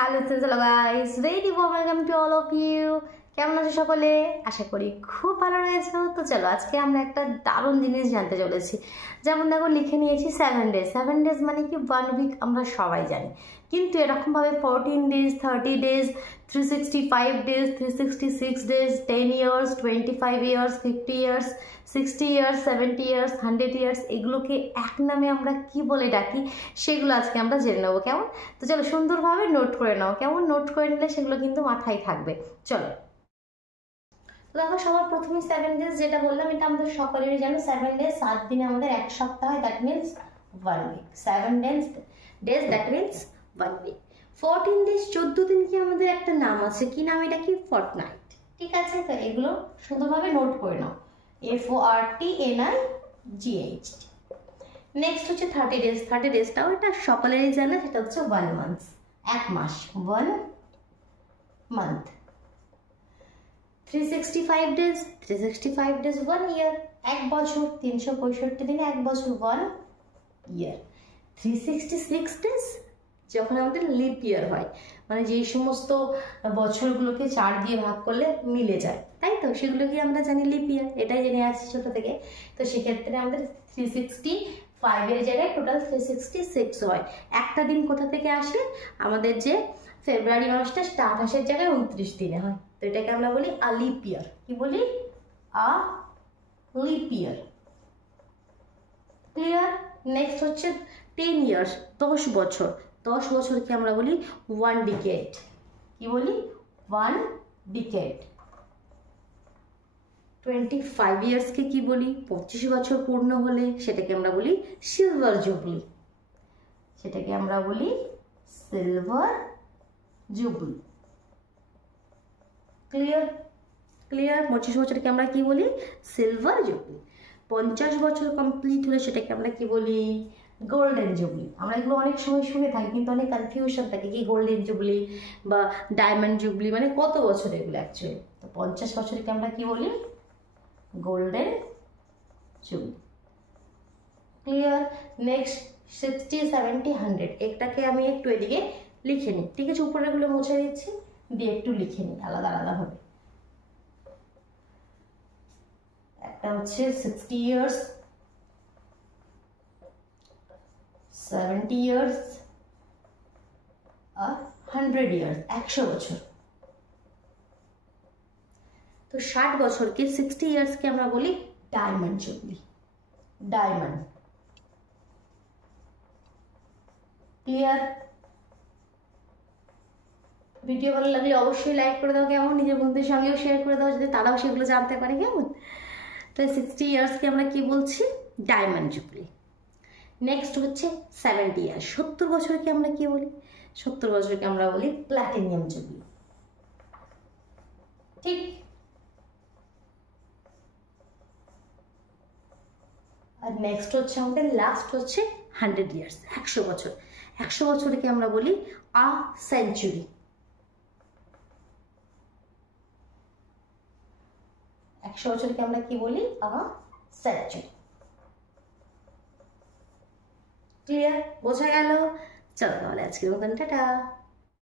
Hello guys, very warm welcome to all of you. কেমন আছো সকলে? আশা করি খুব ভালো রয়েছে। তো চলো আজকে আমরা একটা দারুণ জিনিস জানতে চলেছি। যেমন দেখো লিখে নিয়েছি 7 ডেজ। 7 ডেজ মানে কি 1 উইক, আমরা সবাই জানি। কিন্তু এরকমভাবে 14 days, 30 days, 365 days, 366 days, 10 years, 25 years, 50 years, 60 years, 70 years, 100 years, এগুলোকে এক নামে আমরা কি বলে ডাকি সেগুলো আজকে আমরা জেনে নেবো। কেমন? তো চলো সুন্দরভাবে নোট করে নাও। কেমন? নোট করে নিলে সেগুলো কিন্তু মাথায় থাকবে। চলো তো দেখো, সবার প্রথমে 7 ডেজ যেটা বললাম, এটা আমাদের সকলেরই জানো। 7 ডেজ 7 দিনে আমাদের এক সপ্তাহ হয়, that means 1 week. 7 days that means 1 week. 14 days 14 দিন কি আমাদের একটা নাম আছে, কি নাম? এটা কি? ফর্টনাইট। ঠিক আছে, তো এগুলো সুন্দরভাবে নোট করে নাও। FORTNIGHT। নেক্সট হচ্ছে 30 ডেজ। 30 ডেজটাও এটা সকলেরই জানে, সেটা হচ্ছে 1 মান্থ, এক মাস, 1 মান্থ। 365 ডেজ, 365 ডেজ 1 ইয়ার, এক বছর। 365 দিনে এক বছর, 1 ইয়ার। 366 ডেজ যখন আমাদের লিপ ইয়ার হয়, মানে যেই সমস্ত বছরগুলোকে 4 দিয়ে ভাগ করলে মিলে যায়, তাই তো, সেগুলোকে আমরা জানি লিপ ইয়ার। এটাই জেনে আসছি ছোট থেকে। তো সেক্ষেত্রে আমাদের 365 এর জায়গায় টোটাল 366 হয়। একটা দিন কোথা থেকে আসে? আমাদের যে ফেব্রুয়ারি মাসটা, সেটা 28-এর জায়গায় 29 দিনে হয়। তো এটাকে আমরা বলি আ লিপ ইয়ার। কি বলি? আ লিপ ইয়ার। ক্লিয়ার? নেক্সট হচ্ছে 10 ইয়ার্স, 10 বছর। 10 বছরকে আমরা বলি 1 ডিকেড। কি বলি? 1 ডিকেড। 25 ইয়ার্সকে কি বলি? 25 বছর পূর্ণ হলে সেটাকে আমরা বলি সিলভার জুবলি। সেটাকে আমরা বলি সিলভার জুবলি। ক্লিয়ার? ক্লিয়ার? 25 বছরকে আমরা কি বলি? Silver jubilee. 50 বছর কমপ্লিট হলে সেটাকে আমরা কি বলি? Golden jubilee. আমরা এগুলো অনেক সময় শুনে থাকি, কিন্তু অনেক কনফিউশন থাকে কি গোল্ডেন জুবলি বা ডায়মন্ড জুবলি মানে কত বছর এগুলো অ্যাকচুয়ালি। তো 50 বছরকে আমরা কি বলি? Golden jubilee. ক্লিয়ার? নেক্সট 60, 70, 100, একটাকে আমি একটু এদিকে লিখে নিই। ঠিক আছে, উপরেগুলো মুছে দিচ্ছি, দিয়ে একটু লিখে নিই আলাদা আলাদা ভাবে। একটা হচ্ছে 60 ইয়ার্স, 70 ইয়ার্স আর 100 ইয়ার্স, 100 বছর। তো 60 বছরকে, 60 ইয়ার্সকে আমরা বলি diamond jubilee. Diamond. Clear? Video ভালো লাগলে অবশ্যই লাইক করে দাও। কেমন? নিজের বন্ধুদের সঙ্গেও শেয়ার করে দাও, যাতে তারাও সেগুলো জানতে পারে। কেমন? তো 60 ইয়ার্সকে আমরা কি বলছি? Diamond jubilee. নেক্সট হচ্ছে 70 ইয়ার্স, 70 বছরকে আমরা কি বলি? 70 বছরকে আমরা বলি প্ল্যাটিনিয়াম জুবলি। ঠিক? আর নেক্সট হচ্ছে আমাদের লাস্ট হচ্ছে 100 ইয়ার্স, 100 বছর। 100 বছরকে আমরা বলি আ সেঞ্চুরি। 100 বছরকে আমরা কি বলি? আ সেঞ্চুরি। ক্লিয়ার? বোঝা গেল? চলো তাহলে আজকের মতন টাটা।